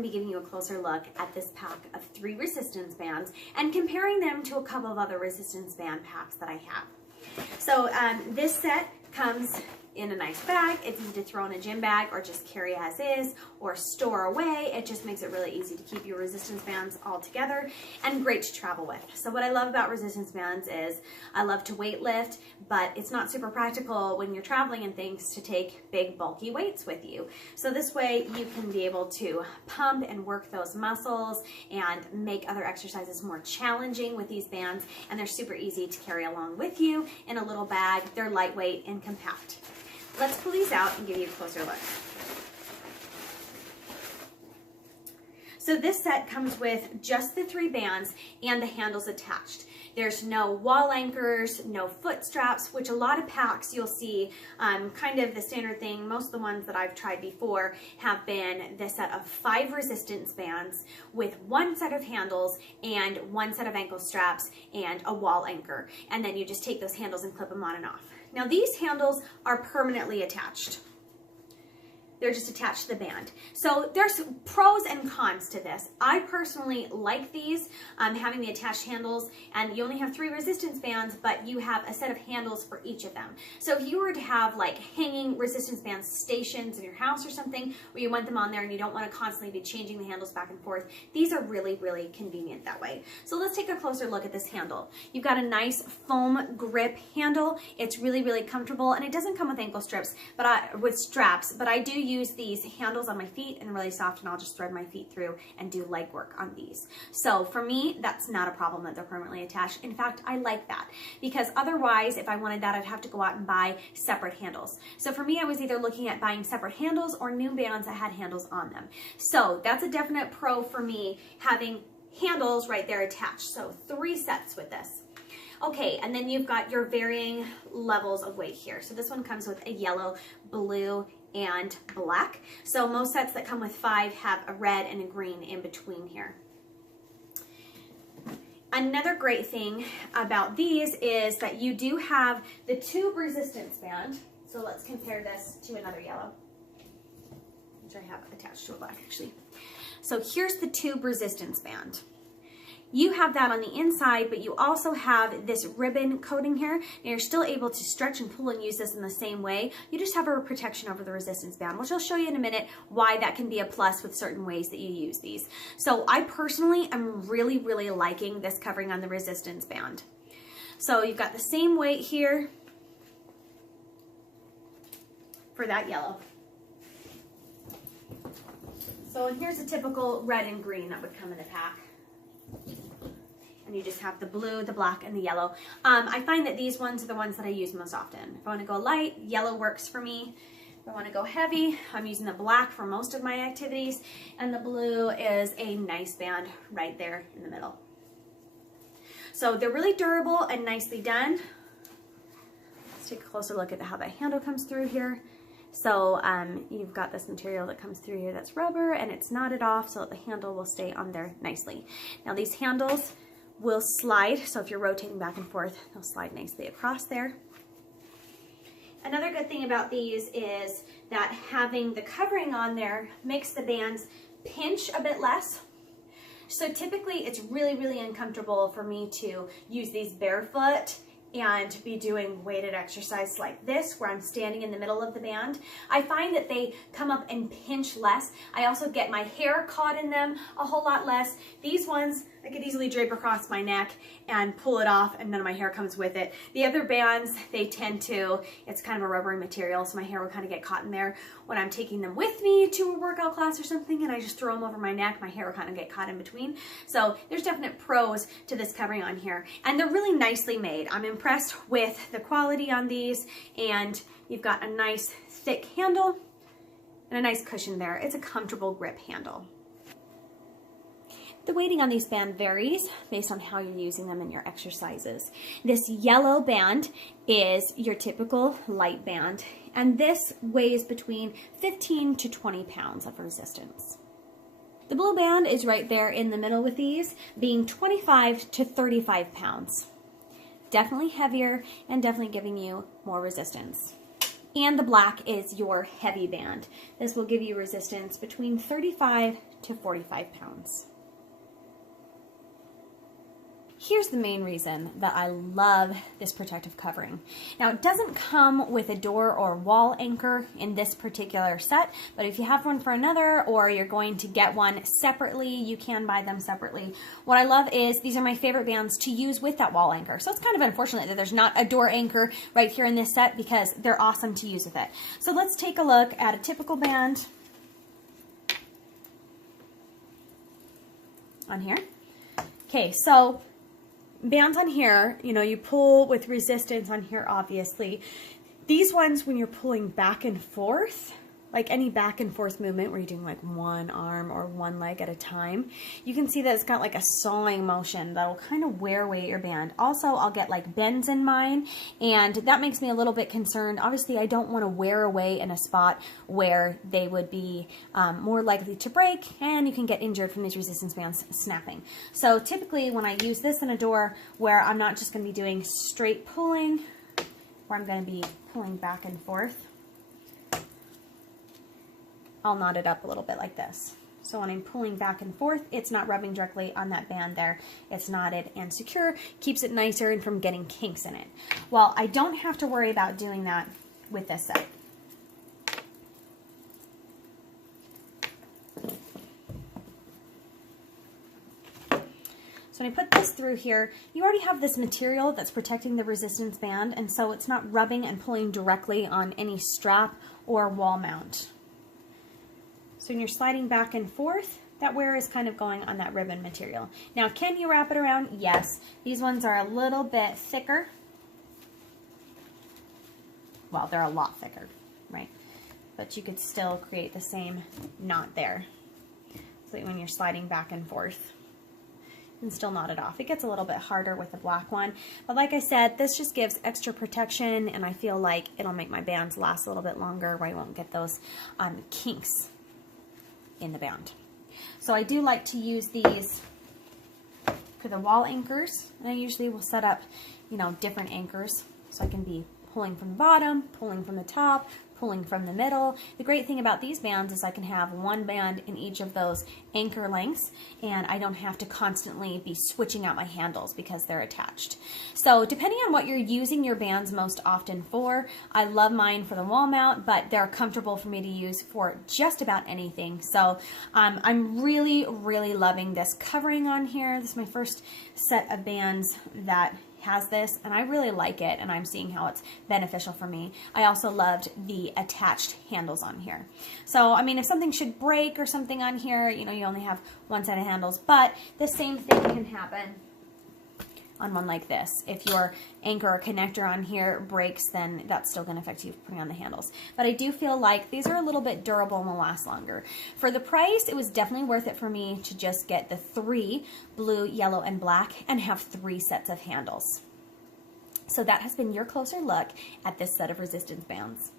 going to be giving you a closer look at this pack of 3 resistance bands and comparing them to a couple of other resistance band packs that I have. So this set comes in a nice bag. It's easy to throw in a gym bag or just carry as is or store away. It just makes it really easy to keep your resistance bands all together and great to travel with. So what I love about resistance bands is I love to weight lift, but it's not super practical when you're traveling and things to take big bulky weights with you. So this way you can be able to pump and work those muscles and make other exercises more challenging with these bands, and they're super easy to carry along with you in a little bag. They're lightweight and compact. Let's pull these out and give you a closer look. So this set comes with just the 3 bands and the handles attached. There's no wall anchors, no foot straps, which a lot of packs you'll see kind of the standard thing. Most of the ones that I've tried before have been this set of 5 resistance bands with 1 set of handles and 1 set of ankle straps and a wall anchor. And then you just take those handles and clip them on and off. Now these handles are permanently attached. They're just attached to the band. So there's pros and cons to this. I personally like these, having the attached handles, and you only have 3 resistance bands, but you have a set of handles for each of them. So if you were to have like hanging resistance band stations in your house or something where you want them on there and you don't want to constantly be changing the handles back and forth, these are really, really convenient that way. So let's take a closer look at this handle. You've got a nice foam grip handle. It's really, really comfortable, and it doesn't come with ankle strips, but with straps, but I do use these handles on my feet and really soft, and I'll just thread my feet through and do leg work on these. So for me, that's not a problem that they're permanently attached. In fact, I like that, because otherwise, if I wanted that, I'd have to go out and buy separate handles. So for me, I was either looking at buying separate handles or new bands that had handles on them. So that's a definite pro for me, having handles right there attached. So 3 sets with this. Okay, and then you've got your varying levels of weight here. So this one comes with a yellow, blue, and black. So most sets that come with 5 have a red and a green in between here. Another great thing about these is that you do have the tube resistance band. So let's compare this to another yellow, which I have attached to a black actually. So here's the tube resistance band. You have that on the inside, but you also have this ribbon coating here. And you're still able to stretch and pull and use this in the same way. You just have a protection over the resistance band, which I'll show you in a minute why that can be a plus with certain ways that you use these. So I personally am really, really liking this covering on the resistance band. So you've got the same weight here for that yellow. So and here's a typical red and green that would come in a pack. And you just have the blue, the black, and the yellow. I find that these ones are the ones that I use most often. If I want to go light, yellow works for me. If I want to go heavy, I'm using the black for most of my activities, and the blue is a nice band right there in the middle. So they're really durable and nicely done. Let's take a closer look at how that handle comes through here. So you've got this material that comes through here that's rubber, and it's knotted off so that the handle will stay on there nicely. Now these handles will slide, so if you're rotating back and forth, they'll slide nicely across there. Another good thing about these is that having the covering on there makes the bands pinch a bit less. So typically it's really, really uncomfortable for me to use these barefoot and be doing weighted exercise like this, where I'm standing in the middle of the band. I find that they come up and pinch less. I also get my hair caught in them a whole lot less. These ones, I could easily drape across my neck and pull it off, and none of my hair comes with it. The other bands, they tend to, it's kind of a rubbery material, so my hair will kind of get caught in there. When I'm taking them with me to a workout class or something and I just throw them over my neck, my hair will kind of get caught in between. So there's definite pros to this covering on here, and they're really nicely made. I'm impressed with the quality on these, and you've got a nice thick handle and a nice cushion there. It's a comfortable grip handle. The weighting on these bands varies based on how you're using them in your exercises. This yellow band is your typical light band, and this weighs between 15 to 20 pounds of resistance. The blue band is right there in the middle with these, being 25 to 35 pounds. Definitely heavier and definitely giving you more resistance. And the black is your heavy band. This will give you resistance between 35 to 45 pounds. Here's the main reason that I love this protective covering. Now, it doesn't come with a door or wall anchor in this particular set, but if you have one for another or you're going to get one separately, you can buy them separately. What I love is these are my favorite bands to use with that wall anchor. So it's kind of unfortunate that there's not a door anchor right here in this set because they're awesome to use with it. So let's take a look at a typical band on here. Okay, so bands on here, you know, you pull with resistance on here, obviously. These ones, when you're pulling back and forth, like any back and forth movement where you're doing like one arm or one leg at a time, you can see that it's got like a sawing motion that'll kind of wear away your band. Also, I'll get like bends in mine, and that makes me a little bit concerned. Obviously, I don't want to wear away in a spot where they would be more likely to break, and you can get injured from these resistance bands snapping. So typically when I use this in a door where I'm not just going to be doing straight pulling, where I'm going to be pulling back and forth, I'll knot it up a little bit like this. So when I'm pulling back and forth, it's not rubbing directly on that band there. It's knotted and secure, keeps it nicer and from getting kinks in it. Well, I don't have to worry about doing that with this set. So when I put this through here, you already have this material that's protecting the resistance band, and so it's not rubbing and pulling directly on any strap or wall mount. So when you're sliding back and forth, that wear is kind of going on that ribbon material. Now, can you wrap it around? Yes. These ones are a little bit thicker. Well, they're a lot thicker, right? But you could still create the same knot there. So that when you're sliding back and forth, you can still knot it off. It gets a little bit harder with the black one. But like I said, this just gives extra protection, and I feel like it'll make my bands last a little bit longer where I won't get those kinks in the band. So I do like to use these for the wall anchors, and I usually will set up, you know, different anchors so I can be pulling from the bottom, pulling from the top, pulling from the middle. The great thing about these bands is I can have one band in each of those anchor lengths, and I don't have to constantly be switching out my handles because they're attached. So depending on what you're using your bands most often for, I love mine for the wall mount, but they're comfortable for me to use for just about anything. So I'm really, really loving this covering on here. This is my first set of bands that has this, and I really like it, and I'm seeing how it's beneficial for me. I also loved the attached handles on here. So, I mean, if something should break or something on here, you know, you only have one set of handles, but the same thing can happen on one like this. If your anchor or connector on here breaks, then that's still going to affect you putting on the handles. But I do feel like these are a little bit durable and will last longer. For the price, it was definitely worth it for me to just get the 3, blue, yellow, and black, and have 3 sets of handles. So that has been your closer look at this set of resistance bands.